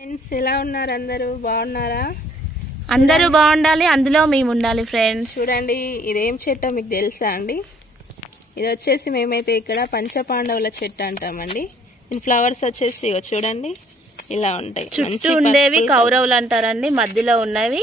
Friends ఎలా ఉన్నారు? అందరూ బాగున్నారా? అందరూ బాగుండాలి, అందులో మేము ఉండాలి. ఫ్రెండ్స్ చూడండి, ఇదేం చెట్టో మీకు తెలుసా అండి? ఇది వచ్చేసి మేమైతే ఇక్కడ పంచపాండవుల చెట్టు అంటామండి. దీని ఫ్లవర్స్ వచ్చేసి ఇగో చూడండి ఇలా ఉంటాయి. చుట్టూ ఉండేవి కౌరవులు అంటారండి, మధ్యలో ఉన్నవి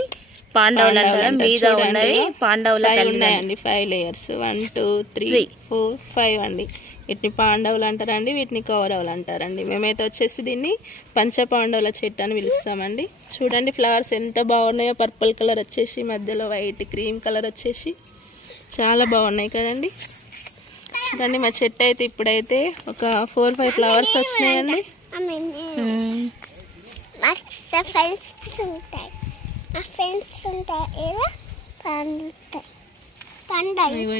పాండవులు అంటారు, మీద ఉన్నవి పాండవుల ఉన్నాయండి. 5 లేయర్స్ 1 2 3 4 5 అండి. వీటిని పాండవులు అంటారండి, వీటిని కౌరవులు అంటారండి. మేమైతే వచ్చేసి దీన్ని పంచపాండవుల చెట్టు అని పిలుస్తామండి. చూడండి ఫ్లవర్స్ ఎంత బాగున్నాయో. పర్పుల్ కలర్ వచ్చేసి మధ్యలో వైట్ క్రీమ్ కలర్ వచ్చేసి చాలా బాగున్నాయి కదండి. చూడండి మా చెట్టు అయితే ఇప్పుడైతే ఒక 4-5 ఫ్లవర్స్ వచ్చినాయండి.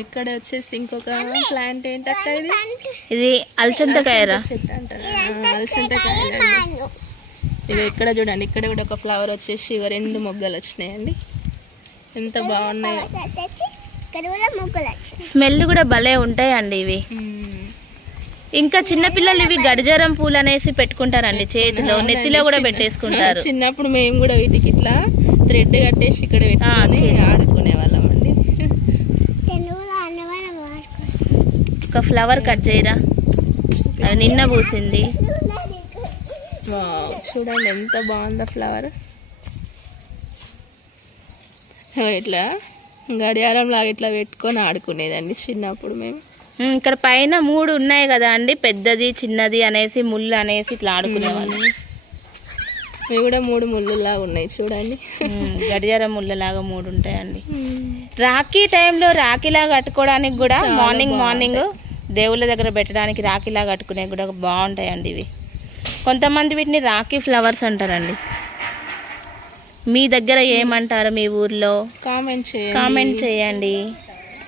ఇక్కడ వచ్చేసి ఇంకొక ప్లాంట్ ఏంటక్క? ఇది అల్చంతకాయరా చెట్టు అంటారు, అల్చంతకాయ. ఇక ఇక్కడ చూడండి, ఇక్కడ కూడా ఒక ఫ్లవర్ వచ్చేసి ఇక 2 మొగ్గలు వచ్చినాయండి. ఎంత బాగున్నాయో. స్మెల్ కూడా భలే ఉంటాయండి ఇవి. ఇంకా చిన్నపిల్లలు ఇవి గడిజరం పూలు అనేసి పెట్టుకుంటారండి, చేతిలో నెత్తిలో కూడా పెట్టేసుకుంటారు. చిన్నప్పుడు మేము కూడా వీటికి ఇట్లా థ్రెడ్ కట్టేసి ఇక్కడ పెట్టుకొని ఆడుకునే వాళ్ళం అండి. ఒక ఫ్లవర్ కట్ చేయరా, అది నిన్న పూసింది. చూడండి ఎంత బాగుందో ఫ్లవర్. ఇట్లా గడియారం లాగా ఇట్లా పెట్టుకొని ఆడుకునేదండి చిన్నప్పుడు మేము. ఇక్కడ పైన 3 ఉన్నాయి కదా అండి, పెద్దది చిన్నది అనేసి ముళ్ళు అనేసి ఇట్లా ఆడుకునేవాళ్ళం. ఇవి కూడా 3 ముళ్ళులాగా ఉన్నాయి చూడండి. గడియారం ముళ్ళలాగా 3 ఉంటాయండి. రాఖీ టైంలో రాఖీలా కట్టుకోవడానికి కూడా మార్నింగ్ దేవుళ్ళ దగ్గర పెట్టడానికి రాఖీలా కట్టుకునే కూడా బాగుంటాయండి ఇవి. కొంతమంది వీటిని రాఖీ ఫ్లవర్స్ అంటారండి. మీ దగ్గర ఏమంటారు? మీ ఊర్లో కామెంట్ చేయండి.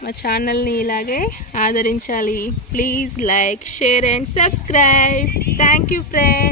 మా ఛానల్ని ఇలాగే ఆదరించాలి. Please like, share and subscribe. Thank you friends.